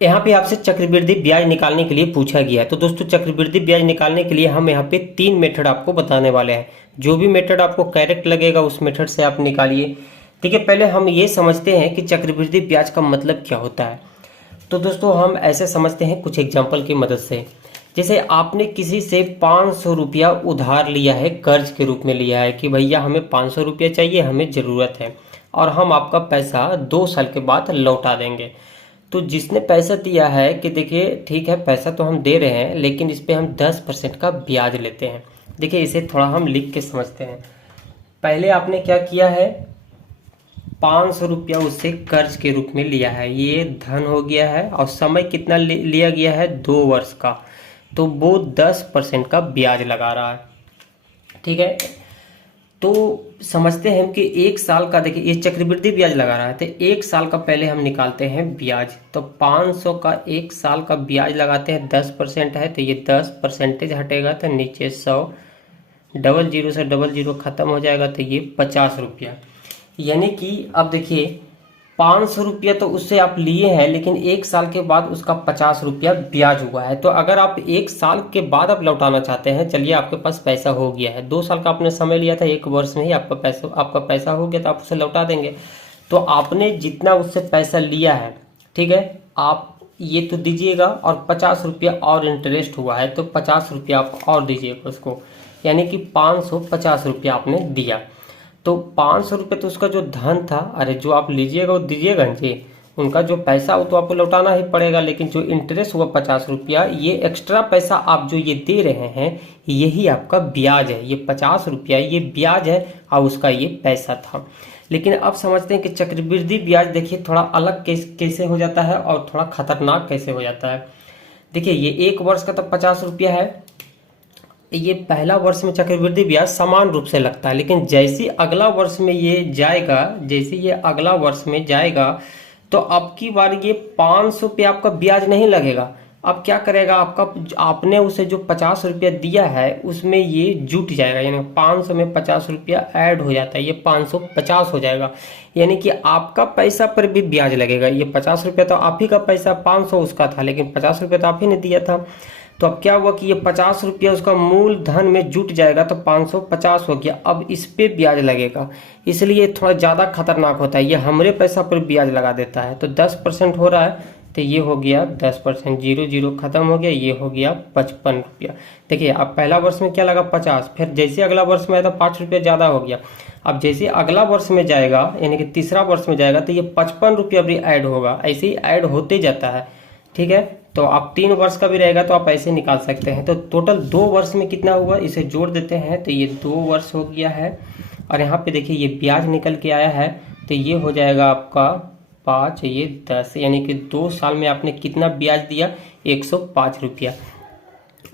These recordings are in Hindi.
यहाँ पे आपसे चक्रवृद्धि ब्याज निकालने के लिए पूछा गया है। तो दोस्तों चक्रवृद्धि ब्याज निकालने के लिए हम यहाँ पे 3 मेथड आपको बताने वाले हैं। जो भी मेथड आपको करेक्ट लगेगा उस मेथड से आप निकालिए। ठीक है, पहले हम ये समझते हैं कि चक्रवृद्धि ब्याज का मतलब क्या होता है। तो दोस्तों हम ऐसे समझते हैं कुछ एग्जाम्पल की मदद से। जैसे आपने किसी से 500 रुपया उधार लिया है, कर्ज के रूप में लिया है कि भैया हमें 500 रुपया चाहिए, हमें ज़रूरत है और हम आपका पैसा 2 साल के बाद लौटा देंगे। तो जिसने पैसा दिया है कि देखिए ठीक है पैसा तो हम दे रहे हैं लेकिन इस पे हम 10% का ब्याज लेते हैं। देखिए इसे थोड़ा हम लिख के समझते हैं। पहले आपने क्या किया है, 500 रुपया उससे कर्ज के रूप में लिया है, ये धन हो गया है और समय कितना लिया गया है, 2 वर्ष का। तो वो 10% का ब्याज लगा रहा है। ठीक है, तो समझते हैं कि 1 साल का, देखिए ये चक्रवृद्धि ब्याज लगा रहा है तो 1 साल का पहले हम निकालते हैं ब्याज। तो 500 का 1 साल का ब्याज लगाते हैं, 10% है तो ये 10% हटेगा तो नीचे 100, डबल जीरो से डबल जीरो खत्म हो जाएगा तो ये 50 रुपया। यानी कि अब देखिए 500 रुपया तो उससे आप लिए हैं लेकिन 1 साल के बाद उसका 50 रुपया ब्याज हुआ है। तो अगर आप 1 साल के बाद आप लौटाना चाहते हैं, चलिए आपके पास पैसा हो गया है, 2 साल का आपने समय लिया था, 1 वर्ष में ही आपका पैसा हो गया तो आप उसे लौटा देंगे। तो आपने जितना उससे पैसा लिया है, ठीक है, आप ये तो दीजिएगा और 50 रुपया और इंटरेस्ट हुआ है तो 50 रुपया आप और दीजिएगा उसको, यानी कि 550 रुपया आपने दिया। तो 500 रुपये तो उसका जो धन था, अरे जो आप लीजिएगा वो दीजिएगा जी, उनका जो पैसा वो तो आपको लौटाना ही पड़ेगा, लेकिन जो इंटरेस्ट हुआ 50 रुपया, ये एक्स्ट्रा पैसा आप जो ये दे रहे हैं यही आपका ब्याज है। ये 50 रुपया ये ब्याज है और उसका ये पैसा था। लेकिन अब समझते हैं कि चक्रवृद्धि ब्याज देखिए थोड़ा अलग कैसे हो जाता है और थोड़ा खतरनाक कैसे हो जाता है। देखिए ये 1 वर्ष का तो 50 रुपया है, ये पहला वर्ष में चक्रवृद्धि ब्याज समान रूप से लगता है, लेकिन जैसे अगला वर्ष में ये जाएगा, जैसे ये अगला वर्ष में जाएगा तो अब की बार ये 500 पे आपका ब्याज नहीं लगेगा। अब क्या करेगा, आपने उसे जो 50 रुपया दिया है उसमें ये जुट जाएगा, यानी 500 में 50 रुपया ऐड हो जाता है, ये 550 हो जाएगा। यानी कि आपका पैसा पर भी ब्याज लगेगा। ये 50 रुपया तो आप ही का पैसा, 500 उसका था, लेकिन 50 रुपया तो आप ही ने दिया था। तो अब क्या हुआ कि ये 50 रुपया उसका मूल धन में जुट जाएगा तो 550 हो गया। अब इस पे ब्याज लगेगा, इसलिए थोड़ा ज़्यादा खतरनाक होता है। ये हमारे पैसा पर ब्याज लगा देता है। तो 10% हो रहा है तो ये हो गया 10%, 0 0 खत्म हो गया, ये हो गया 55 रुपया। देखिए अब पहला वर्ष में क्या लगा 50, फिर जैसे अगला वर्ष में आया तो 5 रुपया ज़्यादा हो गया। अब जैसे अगला वर्ष में जाएगा यानी कि तीसरा वर्ष में जाएगा तो ये 55 रुपया भी ऐड होगा, ऐसे ही ऐड होते जाता है। ठीक है, तो आप 3 वर्ष का भी रहेगा तो आप ऐसे निकाल सकते हैं। तो टोटल 2 वर्ष में कितना हुआ इसे जोड़ देते हैं तो ये 2 वर्ष हो गया है। और यहाँ पे देखिए ये ब्याज निकल के आया है तो ये हो जाएगा आपका 5, ये 10, यानी कि 2 साल में आपने कितना ब्याज दिया, 105 रुपया।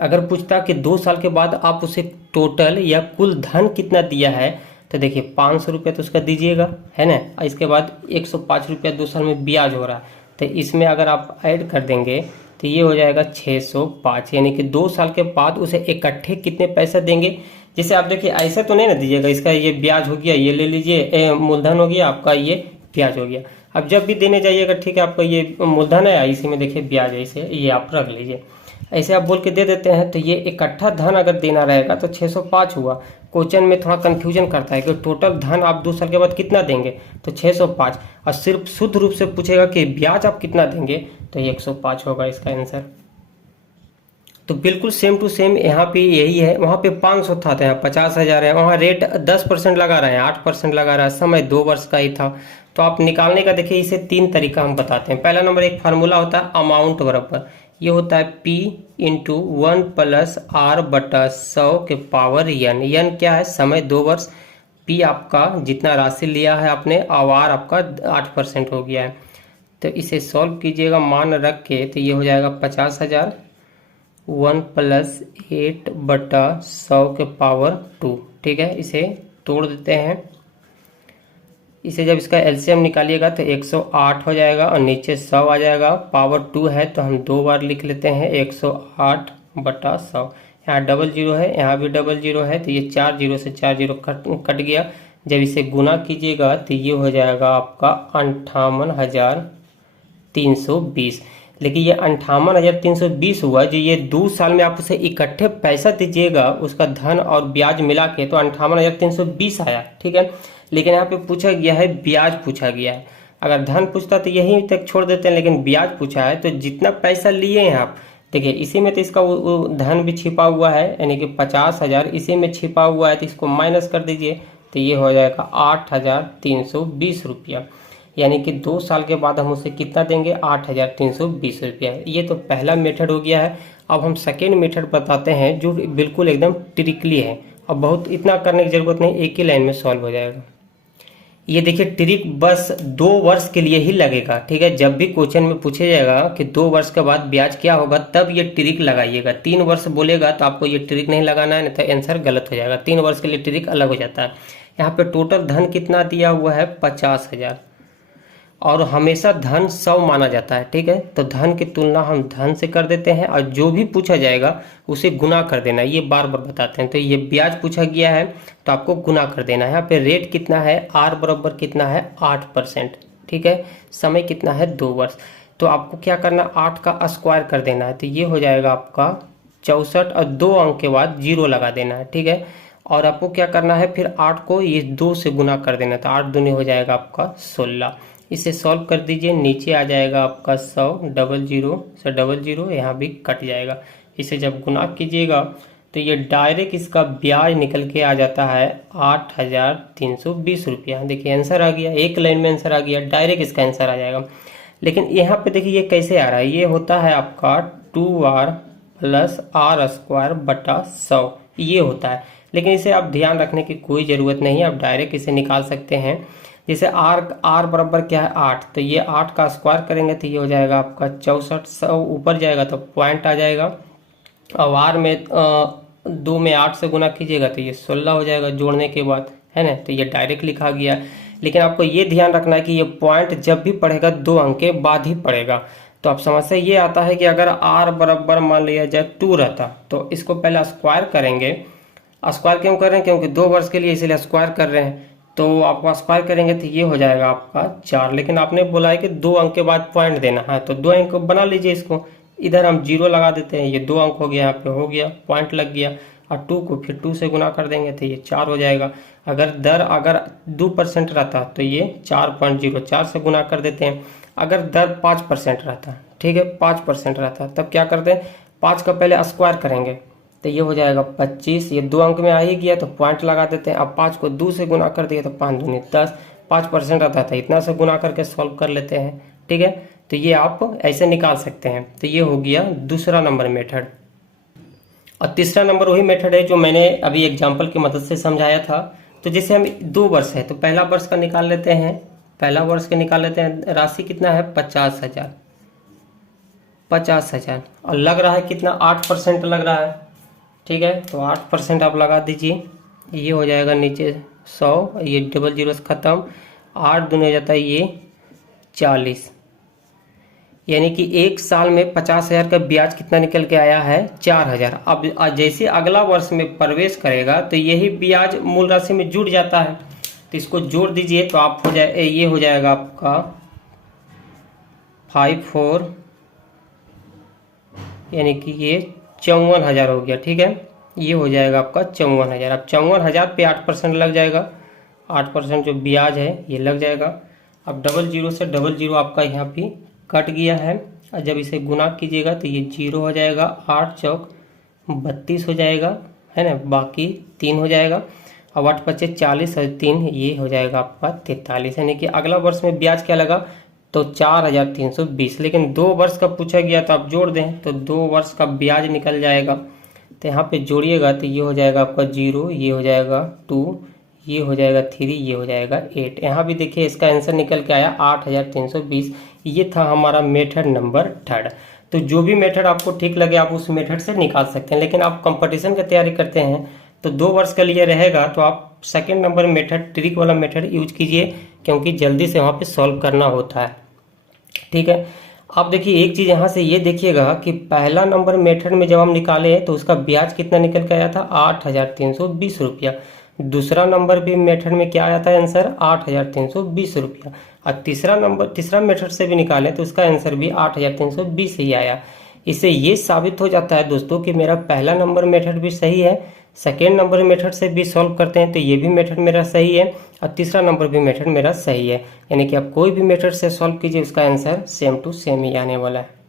अगर पूछता कि 2 साल के बाद आप उसे टोटल या कुल धन कितना दिया है तो देखिए 500 रुपया तो उसका दीजिएगा, है ना, इसके बाद 105 रुपया 2 साल में ब्याज हो रहा है तो इसमें अगर आप ऐड कर देंगे तो ये हो जाएगा 605, यानी कि 2 साल के बाद उसे इकट्ठे कितने पैसे देंगे। जैसे आप देखिए ऐसा तो नहीं ना दीजिएगा, इसका ये ब्याज हो गया, ये ले लीजिए, मूलधन हो गया आपका, ये ब्याज हो गया। अब जब भी देने जाइएगा, ठीक है, आपका ये मूलधन है, इसी में देखिए ब्याज है, इसे ये आप रख लीजिए, ऐसे आप बोल के दे देते हैं। तो ये इकट्ठा धन अगर देना रहेगा तो 605 हुआ। क्वेश्चन में थोड़ा कंफ्यूजन करता है कि टोटल धन आप 2 साल के बाद कितना देंगे तो 605, और सिर्फ शुद्ध रूप से पूछेगा कि ब्याज आप कितना देंगे तो 105 होगा इसका आंसर। तो बिल्कुल सेम टू सेम यहाँ पे यही है। वहाँ पे 500 था तो यहाँ 50,000 है, वहाँ रेट 10% लगा रहा है, 8% लगा रहा है, समय 2 वर्ष का ही था। तो आप निकालने का देखिए इसे 3 तरीका हम बताते हैं। पहला नंबर एक फार्मूला होता है अमाउंट बराबर, ये होता है P इंटू 1 प्लस R बटा 100 के पावर n। n क्या है, समय 2 वर्ष, P आपका जितना राशि लिया है आपने, और R आपका 8% हो गया है। तो इसे सॉल्व कीजिएगा मान रख के तो ये हो जाएगा 50,000, 1 प्लस 8 बटा 100 के पावर 2। ठीक है, इसे तोड़ देते हैं। इसे जब इसका एलसीएम निकालिएगा तो 108 हो जाएगा और नीचे 100 आ जाएगा, पावर 2 है तो हम 2 बार लिख लेते हैं, 108 बटा 100। यहाँ डबल जीरो है, यहाँ भी डबल जीरो है तो ये 4 जीरो से 4 जीरो कट गया। जब इसे गुना कीजिएगा तो ये हो जाएगा आपका 58,320। लेकिन ये 58,320 हुआ। जो ये 2 साल में आप उसे इकट्ठे पैसा दीजिएगा उसका धन और ब्याज मिला के, तो 58,320 आया, ठीक है। लेकिन यहाँ पे पूछा गया है ब्याज पूछा गया है। अगर धन पूछता तो यहीं तक छोड़ देते हैं, लेकिन ब्याज पूछा है तो जितना पैसा लिए हैं आप, देखिए इसी में तो इसका वो धन भी छिपा हुआ है, यानी कि 50,000 इसी में छिपा हुआ है, तो इसको माइनस कर दीजिए तो ये हो जाएगा 8,320 रुपया। यानी कि 2 साल के बाद हम उसे कितना देंगे, 8,320 रुपया। ये तो पहला मेथड हो गया है। अब हम सेकेंड मेथड बताते हैं जो बिल्कुल एकदम ट्रिकली है। अब बहुत इतना करने की जरूरत नहीं, एक ही लाइन में सॉल्व हो जाएगा। ये देखिए ट्रिक बस 2 वर्ष के लिए ही लगेगा, ठीक है। जब भी क्वेश्चन में पूछे जाएगा कि 2 वर्ष के बाद ब्याज क्या होगा, तब ये ट्रिक लगाइएगा। 3 वर्ष बोलेगा तो आपको ये ट्रिक नहीं लगाना है, नहीं तो आंसर गलत हो जाएगा। 3 वर्ष के लिए ट्रिक अलग हो जाता है। यहाँ पे टोटल धन कितना दिया हुआ है, 50,000, और हमेशा धन 100 माना जाता है, ठीक है। तो धन की तुलना हम धन से कर देते हैं, और जो भी पूछा जाएगा उसे गुना कर देना, ये बार बार बताते हैं। तो ये ब्याज पूछा गया है तो आपको गुना कर देना है। यहाँ पे रेट कितना है, आर बराबर कितना है, 8%, ठीक है। समय कितना है, 2 वर्ष। तो आपको क्या करना, 8 का स्क्वायर कर देना है, तो ये हो जाएगा आपका 64, और 2 अंक के बाद 0 लगा देना है, ठीक है। और आपको क्या करना है, फिर 8 को ये 2 से गुना कर देना, तो 8 दूनी हो जाएगा आपका 16। इसे सॉल्व कर दीजिए, नीचे आ जाएगा आपका 100, 00 से 00 यहाँ भी कट जाएगा। इसे जब गुना कीजिएगा तो ये डायरेक्ट इसका ब्याज निकल के आ जाता है 8,320 रुपया। देखिए आंसर आ गया, एक लाइन में आंसर आ गया, डायरेक्ट इसका आंसर आ जाएगा। लेकिन यहाँ पे देखिए ये कैसे आ रहा है, ये होता है आपका 2r प्लस आर स्क्वायर बटा 100, ये होता है। लेकिन इसे आप ध्यान रखने की कोई ज़रूरत नहीं है, आप डायरेक्ट इसे निकाल सकते हैं। जैसे आर बराबर क्या है, 8, तो ये 8 का स्क्वायर करेंगे तो ये हो जाएगा आपका 64। 100 ऊपर जाएगा तो पॉइंट आ जाएगा, और आर में 2 में 8 से गुना कीजिएगा तो ये 16 हो जाएगा जोड़ने के बाद, है ना। तो ये डायरेक्ट लिखा गया। लेकिन आपको ये ध्यान रखना है कि ये पॉइंट जब भी पड़ेगा 2 अंक के बाद ही पड़ेगा। तो अब समस्या ये आता है कि अगर आर बराबर मान लिया जाए 2 रहता, तो इसको पहले स्क्वायर करेंगे। स्क्वायर क्यों कर रहे हैं, क्योंकि 2 वर्ष के लिए इसलिए स्क्वायर कर रहे हैं। तो आपको स्क्वायर करेंगे तो ये हो जाएगा आपका 4। लेकिन आपने बोला है कि 2 अंक के बाद पॉइंट देना है, तो 2 अंक बना लीजिए। इसको इधर हम 0 लगा देते हैं, ये 2 अंक हो गया, यहाँ पे हो गया, पॉइंट लग गया। और 2 को फिर 2 से गुना कर देंगे तो ये 4 हो जाएगा। अगर 2% रहता तो ये 4.04 से गुना कर देते हैं। अगर दर 5% रहता, ठीक है, 5% रहता, तब क्या करते हैं, 5 का पहले स्क्वायर करेंगे तो ये हो जाएगा 25। ये 2 अंक में आ ही गया तो पॉइंट लगा देते हैं। अब 5 को 2 से गुना कर दिया तो 5 दूनी 10, 5% आता था, इतना से गुना करके सॉल्व कर लेते हैं, ठीक है। तो ये आप ऐसे निकाल सकते हैं। तो ये हो गया दूसरा नंबर मेथड। और तीसरा नंबर वही मेथड है जो मैंने अभी एग्जाम्पल की मदद से समझाया था। तो जैसे हम 2 वर्ष है तो पहला वर्ष का निकाल लेते हैं, पहला वर्ष के निकाल लेते हैं। राशि कितना है, 50,000, 50,000, और लग रहा है कितना, 8% लग रहा है, ठीक है। तो 8% आप लगा दीजिए, ये हो जाएगा नीचे 100, ये 00 से ख़त्म, 8 दूनी हो जाता है ये 40। यानी कि 1 साल में 50,000 का ब्याज कितना निकल के आया है, 4,000। अब जैसे अगला वर्ष में प्रवेश करेगा तो यही ब्याज मूल राशि में जुड़ जाता है, तो इसको जोड़ दीजिए तो आप हो जाए, ये हो जाएगा आपका 54, यानी कि ये 54,000 हो गया, ठीक है। ये हो जाएगा आपका 54,000। अब 54,000 पे 8% लग जाएगा, 8% जो ब्याज है ये लग जाएगा। अब 00 से 00 आपका यहाँ पे कट गया है, और जब इसे गुना कीजिएगा तो ये 0 हो जाएगा, 8 चौक 32 हो जाएगा, है ना, बाकी 3 हो जाएगा। अब 8 पच्चे 40 और 3 ये हो जाएगा आपका 43। यानी कि अगला वर्ष में ब्याज क्या लगा, तो 4,320। लेकिन 2 वर्ष का पूछा गया तो आप जोड़ दें तो 2 वर्ष का ब्याज निकल जाएगा। तो यहाँ पे जोड़िएगा तो ये हो जाएगा आपका 0, ये हो जाएगा 2, ये हो जाएगा 3, ये हो जाएगा 8। यहाँ भी देखिए इसका आंसर निकल के आया 8,320। ये था हमारा मेथड नंबर 3। तो जो भी मेथड आपको ठीक लगे आप उस मेथड से निकाल सकते हैं। लेकिन आप कंपटीशन की तैयारी करते हैं तो 2 वर्ष के लिए रहेगा तो आप सेकेंड नंबर मेथड, ट्रिक वाला मेथड यूज कीजिए, क्योंकि जल्दी से वहाँ पे सॉल्व करना होता है, ठीक है। आप देखिए एक चीज़ यहाँ से ये देखिएगा कि पहला नंबर मेथड में जब हम निकाले तो उसका ब्याज कितना निकल के आया था, 8,320 रुपया। दूसरा नंबर भी मेथड में क्या आया था आंसर 8,320 रुपया। और तीसरा मेथड से भी निकालें तो उसका आंसर भी 8,320 ही आया। इससे ये साबित हो जाता है दोस्तों कि मेरा पहला नंबर मेथड भी सही है, सेकेंड नंबर मेथड से भी सॉल्व करते हैं तो ये भी मेथड मेरा सही है, और तीसरा नंबर भी मेथड मेरा सही है। यानी कि आप कोई भी मेथड से सॉल्व कीजिए उसका आंसर सेम टू सेम ही आने वाला है।